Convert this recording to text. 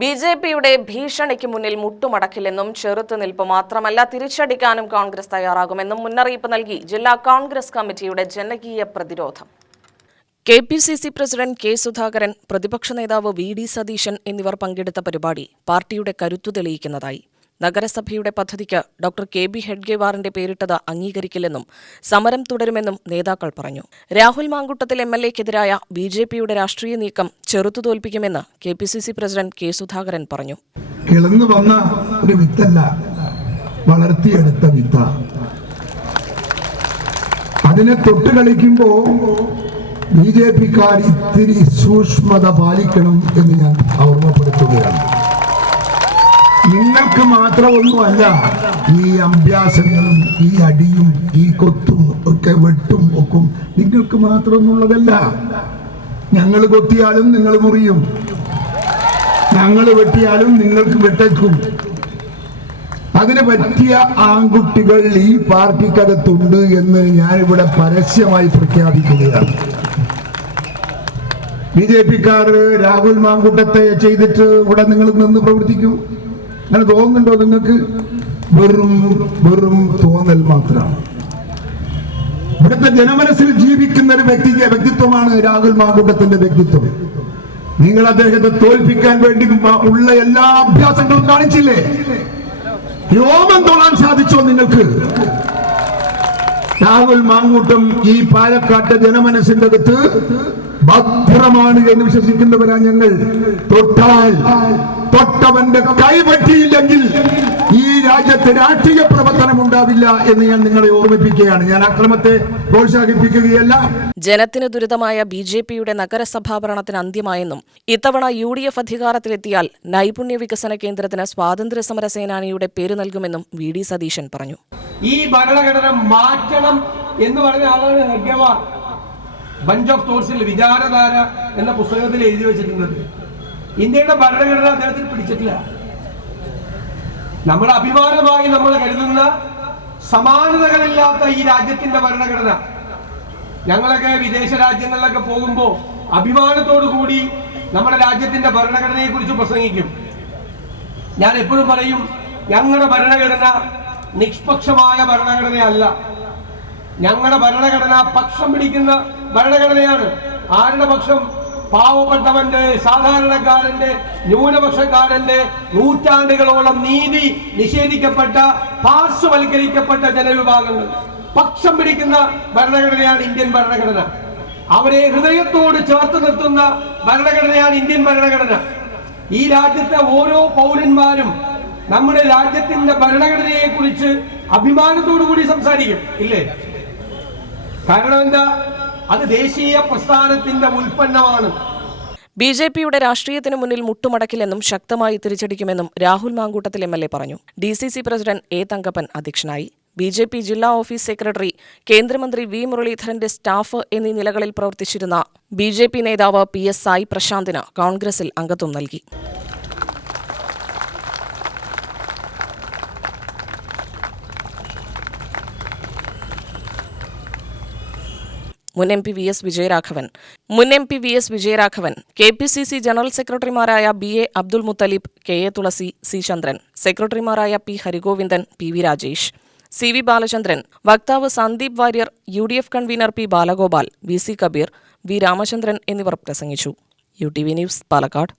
B J പിയുടെ ഭീഷണിക്ക് മുന്നിൽ മുട്ടുമടക്കില്ലെന്നും ചെറുത്തുനിൽപ്പ് മാത്രമല്ല തിരിച്ചടിക്കാനും കോൺഗ്രസ് തയ്യാറാകുമെന്നും മുന്നറിയിപ്പ് നൽകി ജില്ലാ കോൺഗ്രസ് കമ്മിറ്റിയുടെ ജനകീയ പ്രതിരോധം. K P C C president K Sudhakaran പ്രതിപക്ഷ നേതാവ് വി ഡി സതീശൻ എന്നിവർ പങ്കെടുത്ത പരിപാടി പാർട്ടിയുടെ കരുത്തു തെളിയിക്കുന്നതായി. നഗരസഭയുടെ പദ്ധതിക്ക് ഡോക്ടർ കെ ബി ഹെഡ്ഗേവാറിന്റെ പേരിട്ടത് അംഗീകരിക്കില്ലെന്നും സമരം തുടരുമെന്നും നേതാക്കൾ പറഞ്ഞു. രാഹുൽ മാങ്കുട്ടത്തിൽ എം എൽ എക്കെതിരായ ബി ജെ പിയുടെ രാഷ്ട്രീയ നീക്കം ചെറുത്തു തോൽപ്പിക്കുമെന്ന് K P C C president K Sudhakaran പറഞ്ഞു. വന്ന ഒരു വിത്തല്ല വളർത്തിയെടുത്ത വിത്ത. അതിനെ തൊട്ട് കളിക്കുമ്പോ ബി ജെ പിക്കാർ ഇത്തിരി സൂക്ഷ്മത പാലിക്കണം എന്ന് ഞാൻ ഓർമ്മപ്പെടുത്തുകയാണ് മാത്രമൊന്നുമല്ല ഈ അഭ്യാസങ്ങളും ഈ അടിയും ഈ കൊത്തും ഒക്കെ വെട്ടും ഒക്കും നിങ്ങൾക്ക് മാത്രമൊന്നുള്ളതല്ല ഞങ്ങൾ കൊത്തിയാലും നിങ്ങൾ മുറിയും. ഞങ്ങൾ വെട്ടിയാലും നിങ്ങൾക്ക് വെട്ടേക്കും. അതിന് പറ്റിയ ആൺകുട്ടികൾ ഈ പാർട്ടിക്കകത്തുണ്ട് എന്ന് ഞാനിവിടെ പരസ്യമായി പ്രഖ്യാപിക്കുകയാണ്. ബി ജെ പിക്കാർ രാഹുൽ മാങ്കുട്ടത്തെ ചെയ്തിട്ട് ഇവിടെ നിങ്ങൾ നിന്ന് പ്രവർത്തിക്കും. അങ്ങനെ തോന്നുന്നുണ്ടോ നിങ്ങൾക്ക്? വെറും വെറും തോന്നൽ മാത്രമാണ് ഇവിടുത്തെ ജനമനസ്സിൽ ജീവിക്കുന്ന ഒരു വ്യക്തി വ്യക്തിത്വമാണ് രാഹുൽ മാങ്കൂട്ടത്തിന്റെ വ്യക്തിത്വം. നിങ്ങൾ അദ്ദേഹത്തെ തോൽപ്പിക്കാൻ വേണ്ടി ഉള്ള എല്ലാ അഭ്യാസങ്ങളും കാണിച്ചില്ലേ? രോമം തൊഴാൻ സാധിച്ചോ നിങ്ങൾക്ക്? രാഹുൽ മാങ്കൂട്ടം ഈ പാലക്കാട്ടെ ജനമനസ്സിന്റെ അകത്ത് ഭദ്രമാണ് എന്ന് വിശ്വസിക്കുന്നവരാ ഞങ്ങൾ. തൊട്ടാൽ തൊട്ടവന്റെ കൈ പറ്റിയില്ലെങ്കിൽ ഈ രാജ്യത്ത് രാഷ്ട്രീയ പ്രവർത്തനം ഉണ്ടാവില്ല എന്ന് ഞാൻ നിങ്ങളെ ഓർമ്മിപ്പിക്കുകയാണ്. ഞാൻ അക്രമത്തെ പ്രോത്സാഹിപ്പിക്കുകയല്ല. ജനത്തിന് ദുരിതമായ ബി ജെ പിയുടെ നഗരസഭാ ഭരണത്തിന് അന്ത്യമായെന്നും ഇത്തവണ യു ഡി എഫ് അധികാരത്തിലെത്തിയാൽ നൈപുണ്യ വികസന കേന്ദ്രത്തിന് സ്വാതന്ത്ര്യ സമര സേനാനിയുടെ പേര് നൽകുമെന്നും വി ഡി സതീശൻ പറഞ്ഞു. ഈ ഭരണഘടന മാറ്റണം എന്ന് പറഞ്ഞ ആളാണ് ബഞ്ച് ഓഫ് തോട്ട്സിൽ വിചാരധാര എന്ന പുസ്തകത്തിൽ എഴുതി വെച്ചിട്ടുള്ളത് ഇന്ത്യയുടെ ഭരണഘടന അദ്ദേഹത്തിന് പിടിച്ചിട്ടില്ല. നമ്മൾ അഭിമാനമായി നമ്മൾ കരുതുന്ന സമാനതകളില്ലാത്ത ഈ രാജ്യത്തിന്റെ ഭരണഘടന. ഞങ്ങളൊക്കെ വിദേശ രാജ്യങ്ങളിലൊക്കെ പോകുമ്പോൾ അഭിമാനത്തോടു കൂടി നമ്മുടെ രാജ്യത്തിന്റെ ഭരണഘടനയെ കുറിച്ച് പ്രസംഗിക്കും. ഞാൻ എപ്പോഴും പറയും ഞങ്ങളുടെ ഭരണഘടന നിഷ്പക്ഷമായ ഭരണഘടനയല്ല. ഞങ്ങളുടെ ഭരണഘടന പക്ഷം പിടിക്കുന്ന ഭരണഘടനയാണ്. ആരുടെ പക്ഷം? പാവപ്പെട്ടവന്റെ സാധാരണക്കാരന്റെ ന്യൂനപക്ഷക്കാരന്റെ നൂറ്റാണ്ടുകളോളം നീതി നിഷേധിക്കപ്പെട്ട പാർശ്വവൽക്കരിക്കപ്പെട്ട ജനവിഭാഗങ്ങൾ. പക്ഷം പിടിക്കുന്ന ഭരണഘടനയാണ് ഇന്ത്യൻ ഭരണഘടന. അവരെ ഹൃദയത്തോട് ചേർത്ത് നിർത്തുന്ന ഭരണഘടനയാണ് ഇന്ത്യൻ ഭരണഘടന. ഈ രാജ്യത്തെ ഓരോ പൗരന്മാരും നമ്മുടെ രാജ്യത്തിന്റെ ഭരണഘടനയെ കുറിച്ച് അഭിമാനത്തോടു കൂടി സംസാരിക്കും. ഇല്ലേ? കാരണം എന്താ? അത് ദേശീയ പ്രസ്ഥാനത്തിന്റെ ഉൽപ്പന്നമാണ്. ബി ജെ പിയുടെ രാഷ്ട്രീയത്തിന് മുന്നിൽ മുട്ടുമടക്കില്ലെന്നും ശക്തമായി തിരിച്ചടിക്കുമെന്നും Rahul Mamkootathil M L A പറഞ്ഞു. D C C president A Thankappan അധ്യക്ഷനായി. ബി ജെ പി ജില്ലാ ഓഫീസ് സെക്രട്ടറി കേന്ദ്രമന്ത്രി വി മുരളീധരന്റെ സ്റ്റാഫ് എന്നീ നിലകളിൽ പ്രവർത്തിച്ചിരുന്ന ബി ജെ പി നേതാവ് പി എസ് സായി പ്രശാന്തിന് കോൺഗ്രസിൽ അംഗത്വം നൽകി. മുൻ M P V S Vijayaraghavan. മുൻ M P V S Vijayaraghavan K P C C general സെക്രട്ടറിമാരായ B A Abdul Muthalib K A Thulasi C Chandran സെക്രട്ടറിമാരായ P Harigovindan P V Rajesh. C V Balachandran വക്താവ് Sandeep Warrier U D F convener P Balagopal V C Kabeer V Ramachandran എന്നിവർ പ്രസംഗിച്ചു. U T V news Palakkad.